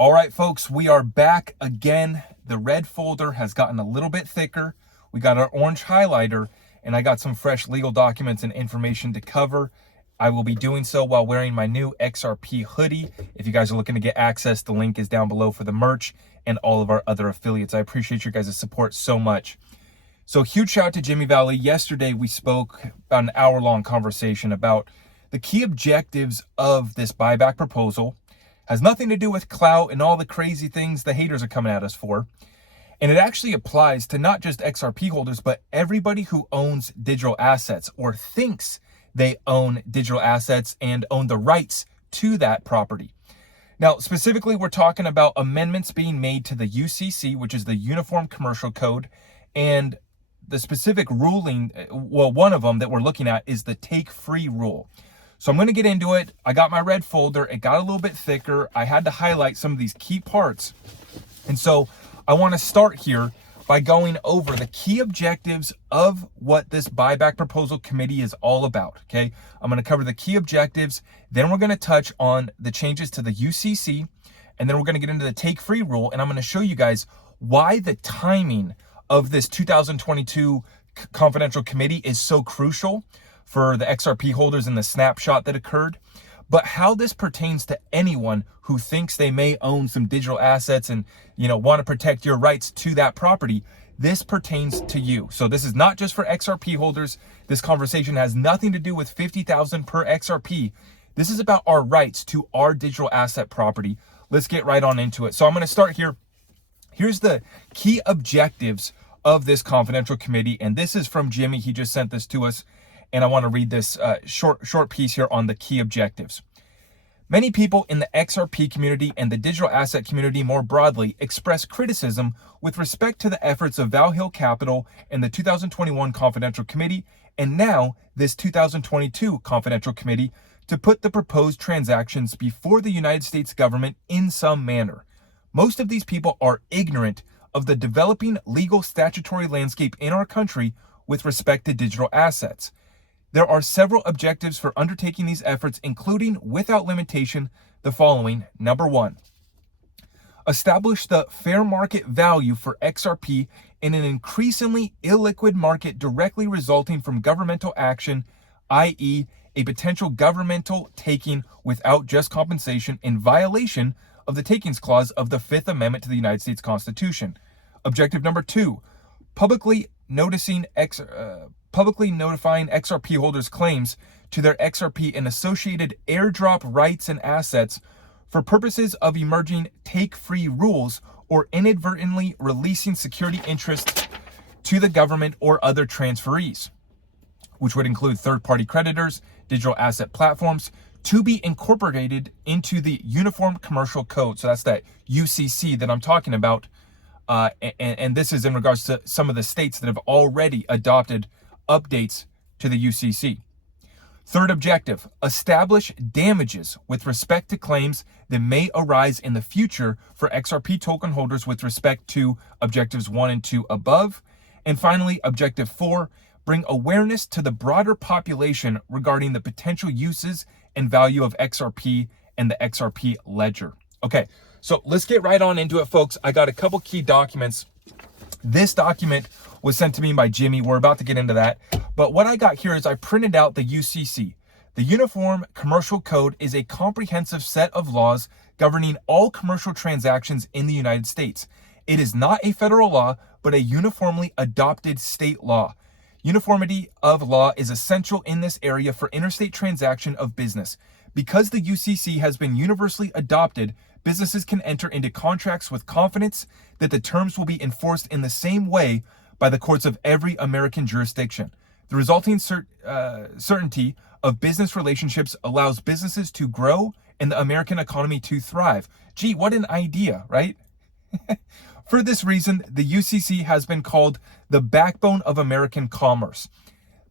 All right, folks, we are back again. The red folder has gotten a little bit thicker. We got our orange highlighter, and I got some fresh legal documents and information to cover. I will be doing so while wearing my new XRP hoodie. If you guys are looking to get access, the link is down below for the merch and all of our other affiliates. I appreciate your guys' support so much. So huge shout out to Jimmy Valley. Yesterday, we spoke about an hour-long conversation about the key objectives of this buyback proposal. Has nothing to do with clout and all the crazy things the haters are coming at us for. And it actually applies to not just XRP holders, but everybody who owns digital assets or thinks they own digital assets and own the rights to that property. Now, specifically, we're talking about amendments being made to the UCC, which is the Uniform Commercial Code, and the specific ruling, well, one of them that we're looking at is the take-free rule. So I'm going to get into it. I got my red folder. It got a little bit thicker. I had to highlight some of these key parts. And so I want to start here by going over the key objectives of what this buyback proposal committee is all about, okay? I'm going to cover the key objectives. Then we're going to touch on the changes to the UCC. And then we're going to get into the take-free rule. And I'm going to show you guys why the timing of this 2022 confidential committee is so crucial for the XRP holders in the snapshot that occurred, but how this pertains to anyone who thinks they may own some digital assets and, want to protect your rights to that property. This pertains to you. So this is not just for XRP holders. This conversation has nothing to do with 50,000 per XRP. This is about our rights to our digital asset property. Let's get right on into it. So I'm going to start here. Here's the key objectives of this confidential committee, and this is from Jimmy. He just sent this to us. And I want to read this short piece here on the key objectives. Many people in the XRP community and the digital asset community more broadly express criticism with respect to the efforts of Val Hill Capital and the 2021 Confidential Committee, and now this 2022 Confidential Committee, to put the proposed transactions before the United States government in some manner. Most of these people are ignorant of the developing legal statutory landscape in our country with respect to digital assets. There are several objectives for undertaking these efforts, including, without limitation, the following. Number 1, establish the fair market value for XRP in an increasingly illiquid market directly resulting from governmental action, i.e., a potential governmental taking without just compensation in violation of the Takings Clause of the Fifth Amendment to the United States Constitution. Objective number 2, publicly notifying XRP holders' claims to their XRP and associated airdrop rights and assets for purposes of emerging take-free rules or inadvertently releasing security interests to the government or other transferees, which would include third-party creditors, digital asset platforms, to be incorporated into the Uniform Commercial Code. So that's that UCC that I'm talking about. And this is in regards to some of the states that have already adopted updates to the UCC. Third objective, establish damages with respect to claims that may arise in the future for XRP token holders with respect to objectives 1 and 2 above. And finally, objective 4, bring awareness to the broader population regarding the potential uses and value of XRP and the XRP ledger. Okay, so let's get right on into it, folks. I got a couple key documents. This document was sent to me by Jimmy. We're about to get into that. But what I got here is I printed out the UCC. The Uniform Commercial Code is a comprehensive set of laws governing all commercial transactions in the United States. It is not a federal law, but a uniformly adopted state law. Uniformity of law is essential in this area for interstate transaction of business. Because the UCC has been universally adopted, businesses can enter into contracts with confidence that the terms will be enforced in the same way by the courts of every American jurisdiction. The resulting certainty of business relationships allows businesses to grow and the American economy to thrive. Gee, what an idea, right? For this reason, the UCC has been called the backbone of American commerce.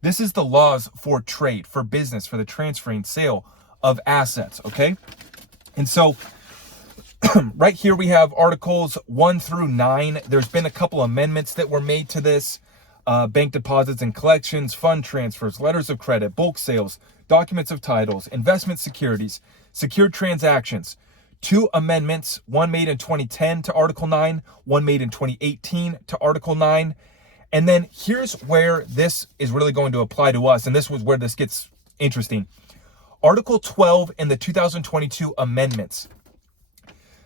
This is the laws for trade, for business, for the transferring, sale of assets, okay? And so right here we have articles 1 through 9. There's been a couple amendments that were made to this. Bank deposits and collections, fund transfers, letters of credit, bulk sales, documents of titles, investment securities, secured transactions, 2 amendments, one made in 2010 to Article 9, one made in 2018 to Article 9. And then here's where this is really going to apply to us, and this was where this gets interesting. Article 12 in the 2022 amendments.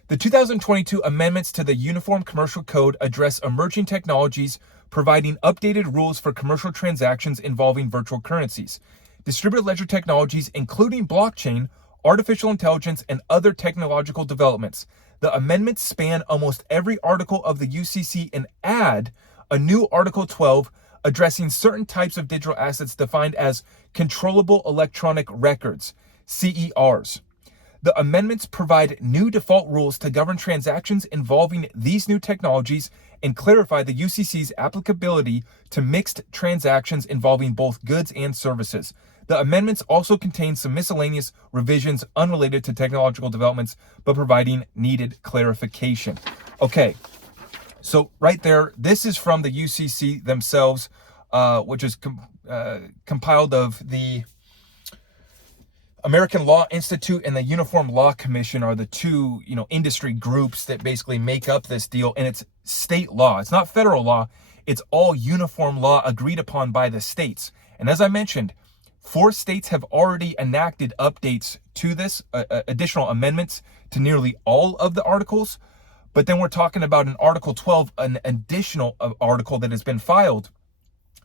The 2022 amendments to the Uniform Commercial Code address emerging technologies, providing updated rules for commercial transactions involving virtual currencies, distributed ledger technologies, including blockchain, artificial intelligence, and other technological developments. The amendments span almost every article of the UCC and add a new Article 12 addressing certain types of digital assets defined as controllable electronic records, CERs. The amendments provide new default rules to govern transactions involving these new technologies and clarify the UCC's applicability to mixed transactions involving both goods and services. The amendments also contain some miscellaneous revisions unrelated to technological developments, but providing needed clarification. Okay, so right there, this is from the UCC themselves, which is compiled of the American Law Institute and the Uniform Law Commission are the two, industry groups that basically make up this deal. And it's state law. It's not federal law. It's all uniform law agreed upon by the states. And as I mentioned, 4 states have already enacted updates to this, additional amendments to nearly all of the articles. But then we're talking about in Article 12, an additional article that has been filed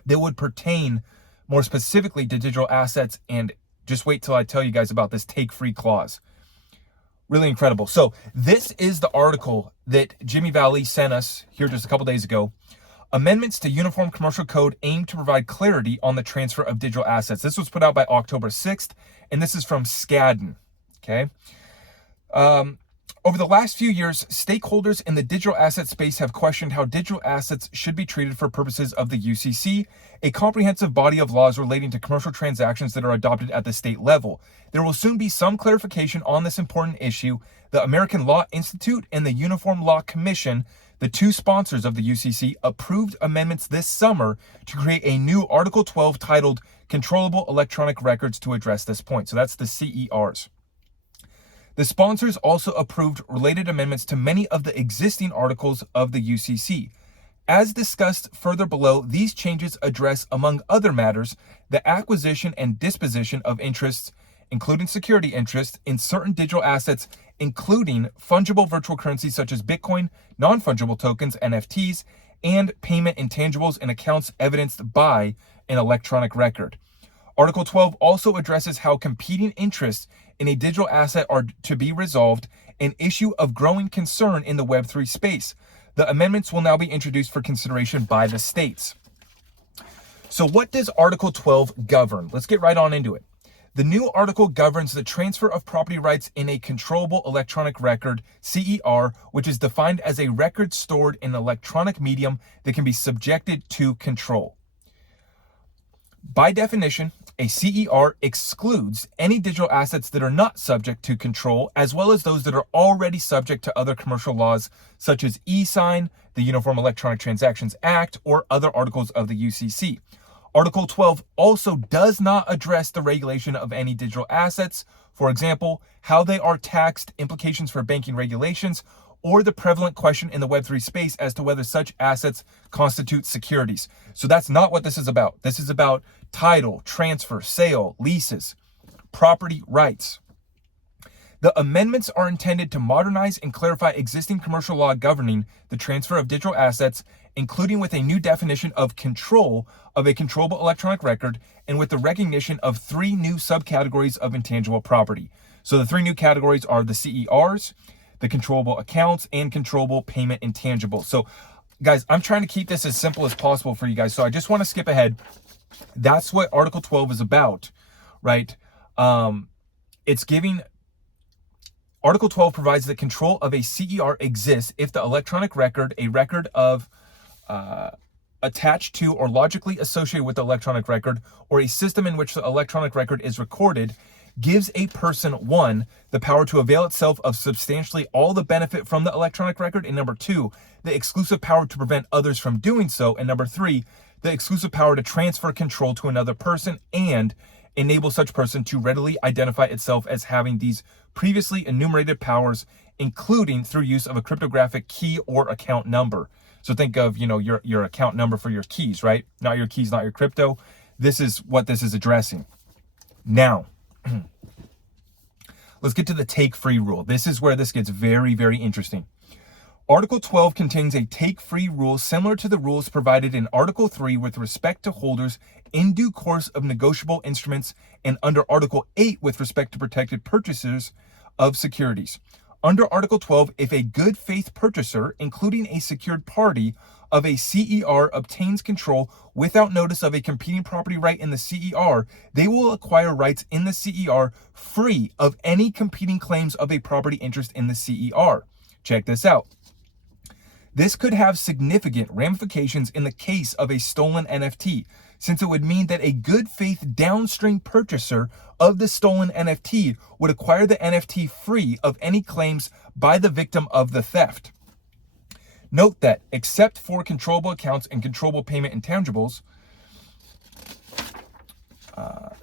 that would pertain more specifically to digital assets. And just wait till I tell you guys about this take-free clause. Really incredible. So this is the article that Jimmy Valley sent us here just a couple days ago. Amendments to Uniform Commercial Code aim to provide clarity on the transfer of digital assets. This was put out by October 6th, and this is from Skadden. Okay. Over the last few years, stakeholders in the digital asset space have questioned how digital assets should be treated for purposes of the UCC, a comprehensive body of laws relating to commercial transactions that are adopted at the state level. There will soon be some clarification on this important issue. The American Law Institute and the Uniform Law Commission, the 2 sponsors of the UCC, approved amendments this summer to create a new Article 12 titled Controllable Electronic Records to address this point. So that's the CERs. The sponsors also approved related amendments to many of the existing articles of the UCC. As discussed further below, these changes address, among other matters, the acquisition and disposition of interests, including security interests, in certain digital assets, including fungible virtual currencies such as Bitcoin, non-fungible tokens, NFTs, and payment intangibles and accounts evidenced by an electronic record. Article 12 also addresses how competing interests in a digital asset are to be resolved, an issue of growing concern in the Web3 space. The amendments will now be introduced for consideration by the states. So what does Article 12 govern? Let's get right on into it. The new article governs the transfer of property rights in a controllable electronic record, CER, which is defined as a record stored in an electronic medium that can be subjected to control. By definition, a CER excludes any digital assets that are not subject to control, as well as those that are already subject to other commercial laws, such as e-sign, the Uniform Electronic Transactions Act, or other articles of the UCC. Article 12 also does not address the regulation of any digital assets, for example, how they are taxed, implications for banking regulations, or the prevalent question in the Web3 space as to whether such assets constitute securities. So that's not what this is about. This is about title, transfer, sale, leases, property rights. The amendments are intended to modernize and clarify existing commercial law governing the transfer of digital assets, including with a new definition of control of a controllable electronic record and with the recognition of 3 new subcategories of intangible property. So the 3 new categories are the CERs, the controllable accounts, and controllable payment intangibles. So guys, I'm trying to keep this as simple as possible for you guys. So I just want to skip ahead. That's what Article 12 is about, right? It's giving, Article 12 provides that control of a CER exists if the electronic record, a record of attached to or logically associated with the electronic record, or a system in which the electronic record is recorded, gives a person, 1, the power to avail itself of substantially all the benefit from the electronic record, and number 2, the exclusive power to prevent others from doing so, and number 3, the exclusive power to transfer control to another person, and enable such person to readily identify itself as having these previously enumerated powers, including through use of a cryptographic key or account number. So think of, your account number for your keys, right? Not your keys, not your crypto. This is what this is addressing. Now, let's get to the take-free rule. This is where this gets very, very interesting. Article 12 contains a take-free rule similar to the rules provided in Article 3 with respect to holders in due course of negotiable instruments and under Article 8 with respect to protected purchasers of securities. Under Article 12, if a good faith purchaser, including a secured party of a CER, obtains control without notice of a competing property right in the CER, they will acquire rights in the CER free of any competing claims of a property interest in the CER. Check this out. This could have significant ramifications in the case of a stolen NFT, since it would mean that a good faith downstream purchaser of the stolen NFT would acquire the NFT free of any claims by the victim of the theft. Note that, except for controllable accounts and controllable payment intangibles,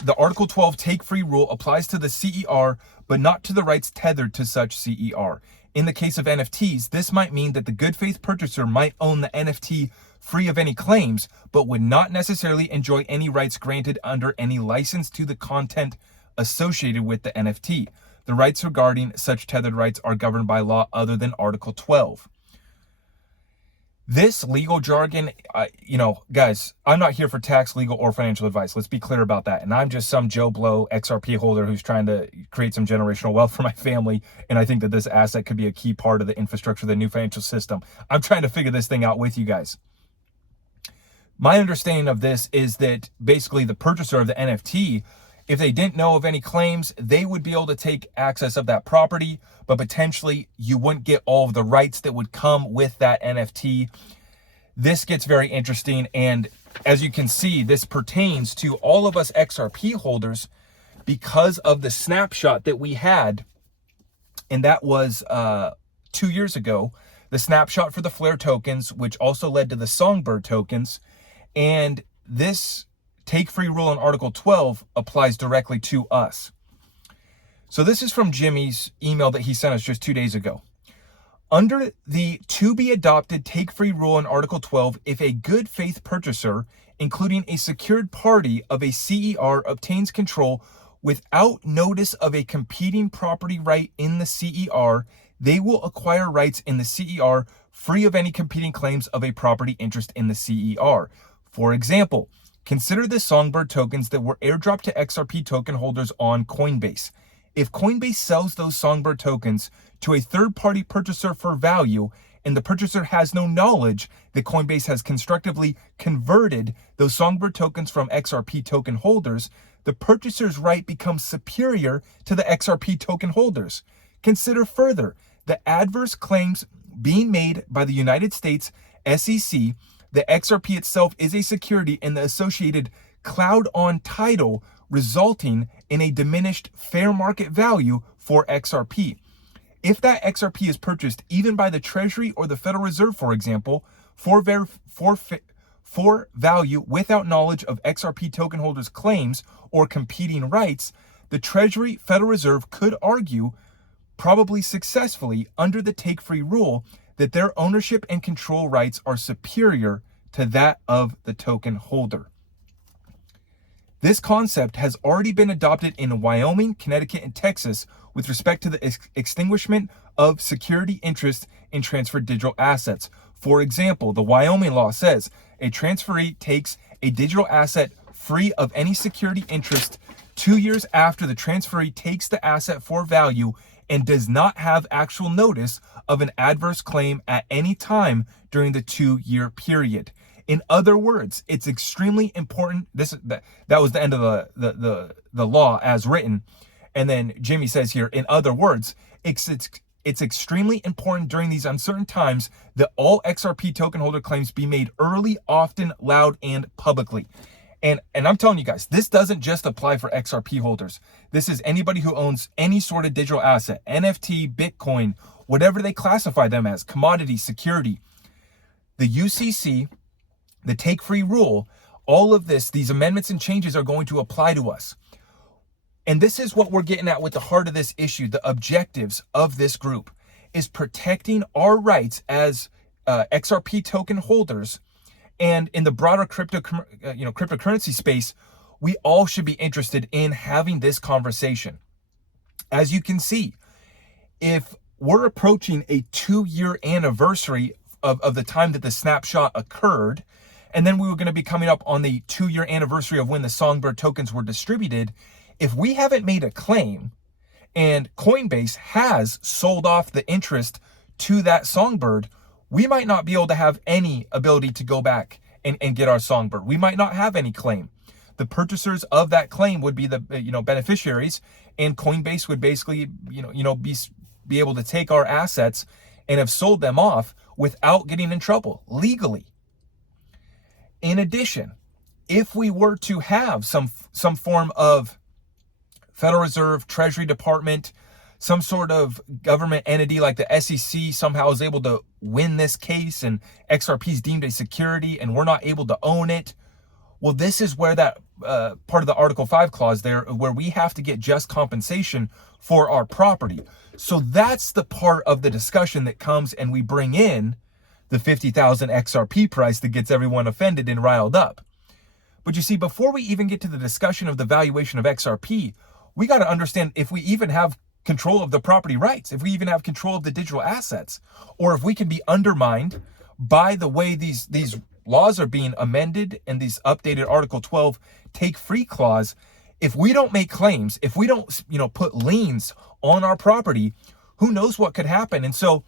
the Article 12 take-free rule applies to the CER, but not to the rights tethered to such CER. In the case of NFTs, this might mean that the good faith purchaser might own the NFT free of any claims, but would not necessarily enjoy any rights granted under any license to the content associated with the NFT. The rights regarding such tethered rights are governed by law other than Article 12. This legal jargon, guys, I'm not here for tax, legal, or financial advice. Let's be clear about that. And I'm just some Joe Blow XRP holder who's trying to create some generational wealth for my family. And I think that this asset could be a key part of the infrastructure of the new financial system. I'm trying to figure this thing out with you guys. My understanding of this is that basically the purchaser of the NFT, if they didn't know of any claims, they would be able to take access of that property, but potentially you wouldn't get all of the rights that would come with that NFT. This gets very interesting. And as you can see, this pertains to all of us XRP holders because of the snapshot that we had. And that was 2 years ago, the snapshot for the Flare tokens, which also led to the Songbird tokens. And this take-free rule in Article 12 applies directly to us. So this is from Jimmy's email that he sent us just 2 days ago. Under the to-be-adopted take-free rule in Article 12, if a good faith purchaser, including a secured party of a CER, obtains control without notice of a competing property right in the CER, they will acquire rights in the CER free of any competing claims of a property interest in the CER. For example, consider the Songbird tokens that were airdropped to XRP token holders on Coinbase. If Coinbase sells those Songbird tokens to a third-party purchaser for value, and the purchaser has no knowledge that Coinbase has constructively converted those Songbird tokens from XRP token holders, the purchaser's right becomes superior to the XRP token holders. Consider further the adverse claims being made by the United States SEC that XRP itself is a security and the associated cloud on title, resulting in a diminished fair market value for XRP. If that XRP is purchased even by the Treasury or the Federal Reserve, for example, for value without knowledge of XRP token holders' claims or competing rights, the Treasury, Federal Reserve could argue, probably successfully under the take-free rule, that their ownership and control rights are superior to that of the token holder. This concept has already been adopted in Wyoming, Connecticut, and Texas with respect to the extinguishment of security interest in transferred digital assets. For example, the Wyoming law says a transferee takes a digital asset free of any security interest 2 years after the transferee takes the asset for value and does not have actual notice of an adverse claim at any time during the 2-year period. In other words, it's extremely important. That was the end of the law as written. And then Jimmy says here, in other words, it's extremely important during these uncertain times that all XRP token holder claims be made early, often, loud, and publicly. And I'm telling you guys, this doesn't just apply for XRP holders. This is anybody who owns any sort of digital asset, NFT, Bitcoin, whatever they classify them as, commodity, security. The UCC, the take-free rule, all of this, these amendments and changes are going to apply to us. And this is what we're getting at with the heart of this issue. The objectives of this group is protecting our rights as XRP token holders. And in the broader cryptocurrency space, we all should be interested in having this conversation. As you can see, if we're approaching a 2-year anniversary of the time that the snapshot occurred, and then we were going to be coming up on the 2-year anniversary of when the Songbird tokens were distributed, if we haven't made a claim and Coinbase has sold off the interest to that Songbird, we might not be able to have any ability to go back and get our Songbird. We might not have any claim. The purchasers of that claim would be the beneficiaries, and Coinbase would basically be able to take our assets and have sold them off without getting in trouble legally. In addition, if we were to have some form of Federal Reserve, Treasury Department, some sort of government entity like the SEC somehow is able to win this case and XRP is deemed a security and we're not able to own it, well, this is where that part of the Article 5 clause there, where we have to get just compensation for our property. So that's the part of the discussion that comes, and we bring in the 50,000 XRP price that gets everyone offended and riled up. But you see, before we even get to the discussion of the valuation of XRP, we got to understand if we even have control of the property rights, if we even have control of the digital assets, or if we can be undermined by the way these laws are being amended and these updated Article 12 take free clause. If we don't make claims, if we don't, put liens on our property, who knows what could happen? And so,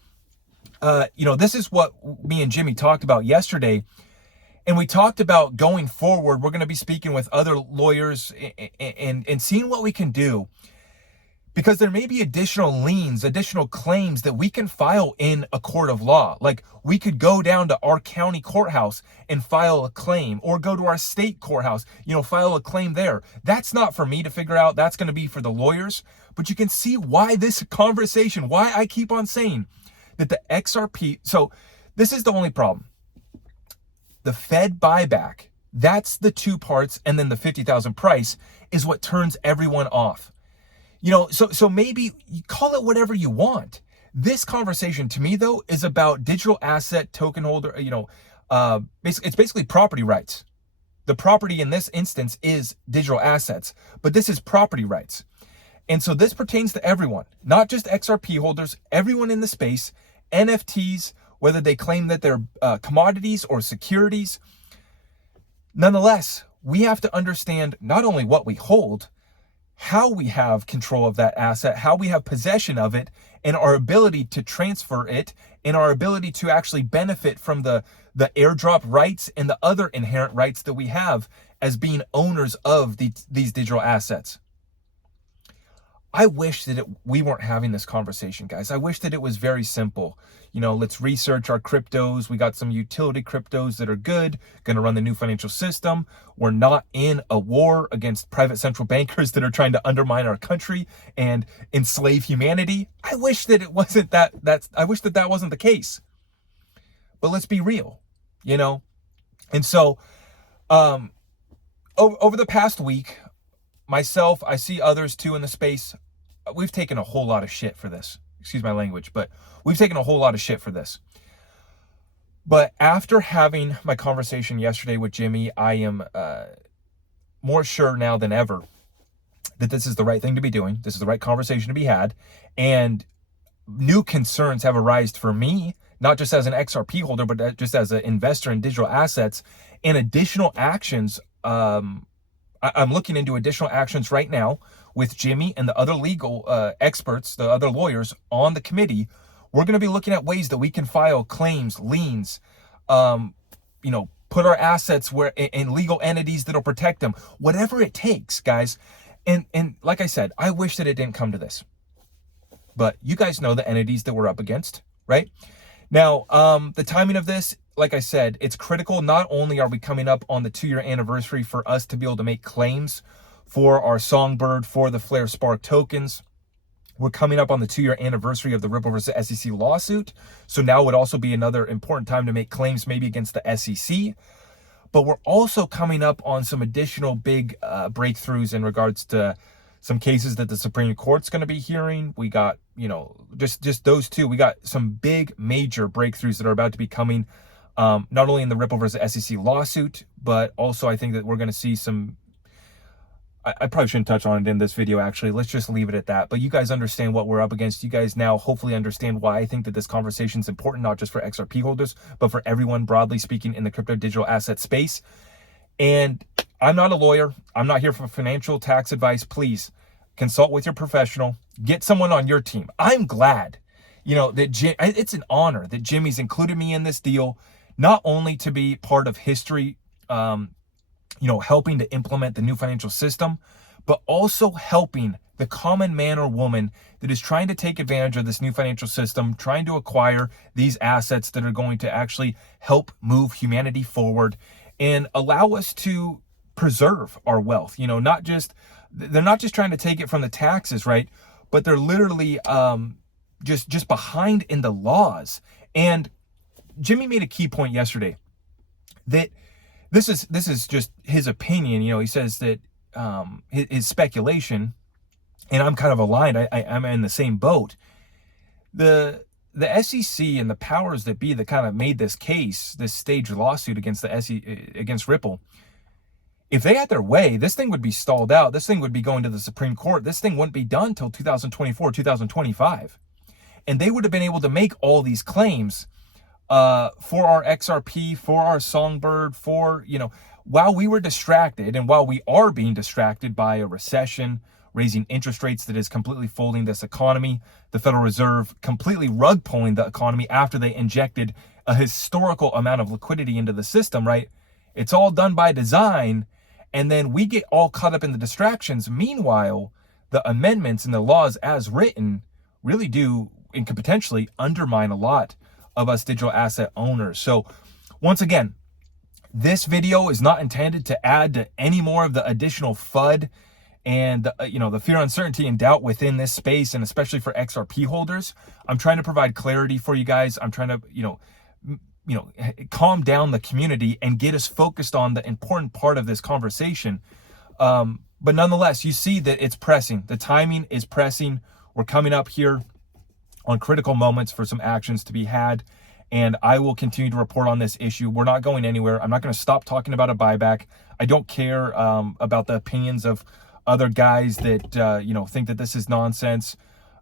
this is what me and Jimmy talked about yesterday. And we talked about going forward, we're going to be speaking with other lawyers and seeing what we can do, because there may be additional liens, additional claims that we can file in a court of law. Like we could go down to our county courthouse and file a claim, or go to our state courthouse, file a claim there. That's not for me to figure out. That's going to be for the lawyers. But you can see why this conversation, why I keep on saying that the XRP, so this is the only problem. The Fed buyback, that's the two parts, and then the 50,000 price is what turns everyone off. So maybe you call it whatever you want. This conversation to me, though, is about digital asset token holder, it's basically property rights. The property in this instance is digital assets, but this is property rights. And so this pertains to everyone, not just XRP holders, everyone in the space, NFTs, whether they claim that they're commodities or securities. Nonetheless, we have to understand not only what we hold, how we have control of that asset, how we have possession of it, and our ability to transfer it, and our ability to actually benefit from the airdrop rights and the other inherent rights that we have as being owners of these digital assets. I wish that we weren't having this conversation, guys. I wish that it was very simple. Let's research our cryptos. We got some utility cryptos that are good, going to run the new financial system. We're not in a war against private central bankers that are trying to undermine our country and enslave humanity. I wish that it wasn't I wish that wasn't the case. But let's be real, And so, over the past week, myself, I see others too in the space, we've taken a whole lot of shit for this. Excuse my language, but we've taken a whole lot of shit for this. But after having my conversation yesterday with Jimmy, I am more sure now than ever that this is the right thing to be doing. This is the right conversation to be had. And new concerns have arisen for me, not just as an XRP holder, but just as an investor in digital assets, and additional actions. I'm looking into additional actions right now with Jimmy and the other legal experts, the other lawyers on the committee. We're going to be looking at ways that we can file claims, liens, put our assets in legal entities that'll protect them, whatever it takes, guys. And like I said, I wish that it didn't come to this, but you guys know the entities that we're up against, right? Now, the timing of this, like I said, it's critical. Not only are we coming up on the 2-year anniversary for us to be able to make claims for our Songbird, for the Flare Spark tokens, we're coming up on the 2-year anniversary of the Ripple versus SEC lawsuit. So now would also be another important time to make claims maybe against the SEC. But we're also coming up on some additional big breakthroughs in regards to some cases that the Supreme Court's going to be hearing. We got, you know, just those two. We got some big major breakthroughs that are about to be coming, not only in the Ripple versus SEC lawsuit, but also I think that we're going to see some, I probably shouldn't touch on it in this video, actually. Let's just leave it at that. But you guys understand what we're up against. You guys now hopefully understand why I think that this conversation is important, not just for XRP holders, but for everyone broadly speaking in the crypto digital asset space. And I'm not a lawyer. I'm not here for financial tax advice. Please consult with your professional. Get someone on your team. I'm glad, you know, that it's an honor that Jimmy's included me in this deal, not only to be part of history, you know, helping to implement the new financial system, but also helping the common man or woman that is trying to take advantage of this new financial system, trying to acquire these assets that are going to actually help move humanity forward and allow us to preserve our wealth. You know, they're not just trying to take it from the taxes, right? But they're literally just behind in the laws. And Jimmy made a key point yesterday that this is just his opinion. You know, he says that his speculation, and I'm kind of aligned. I'm in the same boat. The SEC and the powers that be that kind of made this case, this staged lawsuit against against Ripple, if they had their way, this thing would be stalled out. This thing would be going to the Supreme Court. This thing wouldn't be done till 2024, 2025. And they would have been able to make all these claims for our XRP, for our Songbird, for, you know, while we were distracted and while we are being distracted by a recession, raising interest rates that is completely folding this economy, the Federal Reserve completely rug pulling the economy after they injected a historical amount of liquidity into the system, right? It's all done by design. And then we get all caught up in the distractions. Meanwhile, the amendments and the laws as written really do and could potentially undermine a lot of us digital asset owners. So once again, this video is not intended to add to any more of the additional FUD and the fear, uncertainty, and doubt within this space, and especially for XRP holders. I'm trying to provide clarity for you guys. I'm trying to calm down the community and get us focused on the important part of this conversation. But nonetheless, you see that it's pressing. The timing is pressing. We're coming up here on critical moments for some actions to be had, and I will continue to report on this issue. We're not going anywhere. I'm not going to stop talking about a buyback. I don't care about the opinions of other guys that think that this is nonsense.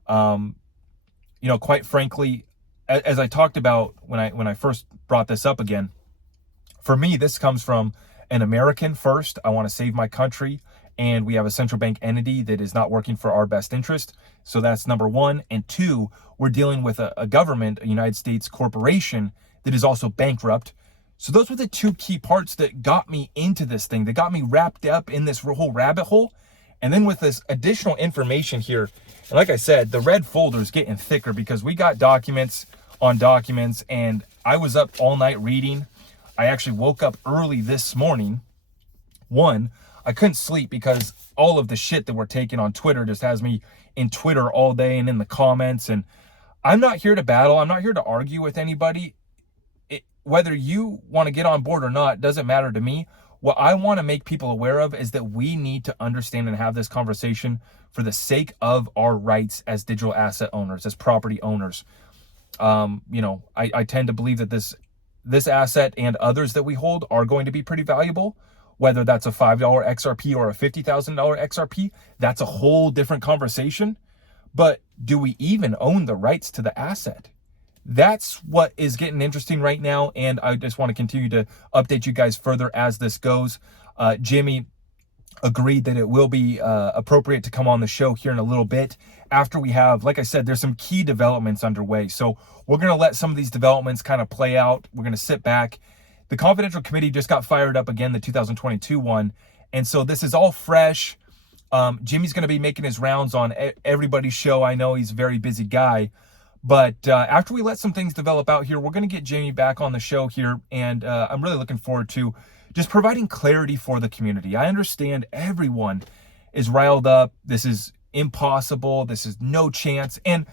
Quite frankly, as I talked about when I first brought this up again, for me, this comes from an American first. I want to save my country, and we have a central bank entity that is not working for our best interest. So that's number one. And two, we're dealing with a government, a United States corporation that is also bankrupt. So those were the two key parts that got me into this thing, that got me wrapped up in this whole rabbit hole. And then with this additional information here, and like I said, the red folder is getting thicker because we got documents on documents, and I was up all night reading. I actually woke up early this morning. One, I couldn't sleep because all of the shit that we're taking on Twitter just has me in Twitter all day and in the comments. And I'm not here to battle. I'm not here to argue with anybody. Whether you want to get on board or not doesn't matter to me. What I want to make people aware of is that we need to understand and have this conversation for the sake of our rights as digital asset owners, as property owners. I tend to believe that this asset and others that we hold are going to be pretty valuable. Whether that's a $5 XRP or a $50,000 XRP, that's a whole different conversation. But do we even own the rights to the asset? That's what is getting interesting right now, and I just want to continue to update you guys further as this goes. Jimmy agreed that it will be appropriate to come on the show here in a little bit after we have, like I said, there's some key developments underway. So we're going to let some of these developments kind of play out. We're going to sit back. The confidential committee just got fired up again, the 2022 one. And so this is all fresh. Jimmy's going to be making his rounds on everybody's show. I know he's a very busy guy. But after we let some things develop out here, we're going to get Jimmy back on the show here. And I'm really looking forward to just providing clarity for the community. I understand everyone is riled up. This is impossible. This is no chance. And,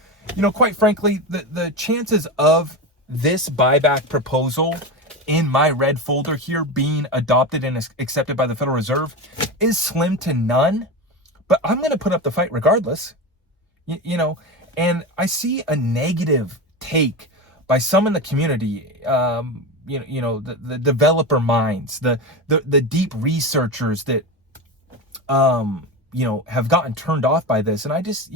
quite frankly, the chances of this buyback proposal in my red folder here being adopted and accepted by the Federal Reserve is slim to none. but I'm going to put up the fight regardless. You know, and I see a negative take by some in the community, the developer minds, the deep researchers that, have gotten turned off by this. And I just,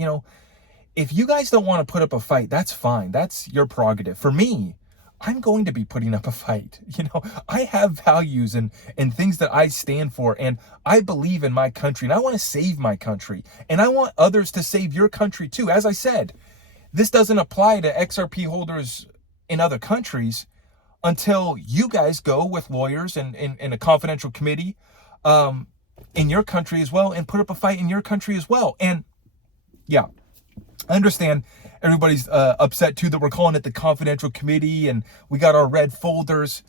if you guys don't want to put up a fight, that's fine. That's your prerogative. For me, I'm going to be putting up a fight. I have values and things that I stand for, and I believe in my country, and I want to save my country, and I want others to save your country too. As I said, this doesn't apply to XRP holders in other countries until you guys go with lawyers and in a confidential committee in your country as well, and put up a fight in your country as well. And yeah, I understand everybody's upset too that we're calling it the confidential committee and we got our red folders.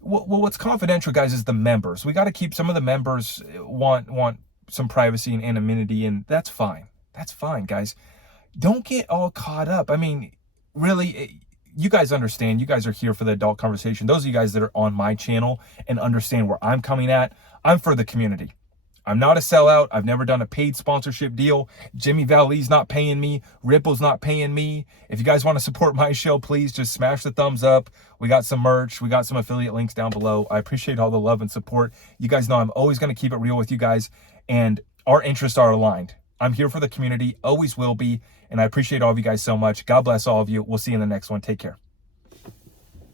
Well, what's confidential, guys, is the members. We got to keep some of the members want some privacy and anonymity, and that's fine. That's fine, guys. Don't get all caught up. I mean, really, you guys understand. You guys are here for the adult conversation. Those of you guys that are on my channel and understand where I'm coming at, I'm for the community. I'm not a sellout. I've never done a paid sponsorship deal. Jimmy Valley's not paying me. Ripple's not paying me. If you guys want to support my show, please just smash the thumbs up. We got some merch. We got some affiliate links down below. I appreciate all the love and support. You guys know I'm always going to keep it real with you guys, and our interests are aligned. I'm here for the community, always will be, and I appreciate all of you guys so much. God bless all of you. We'll see you in the next one. Take care.